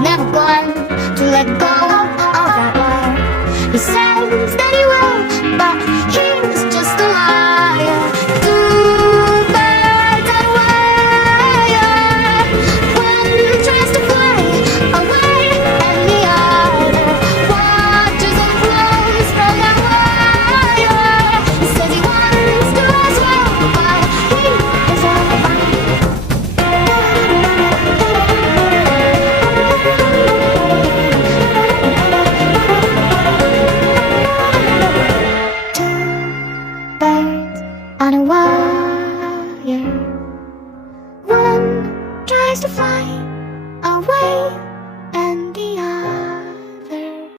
never going to let go of that wire. He says that he will, but he's just a liar. Two birds on a wire. One tries to fly away, and the other watches and blows from that wire. He says he wants to as well, but he is all fine. Birds on a wire. One tries to fly away,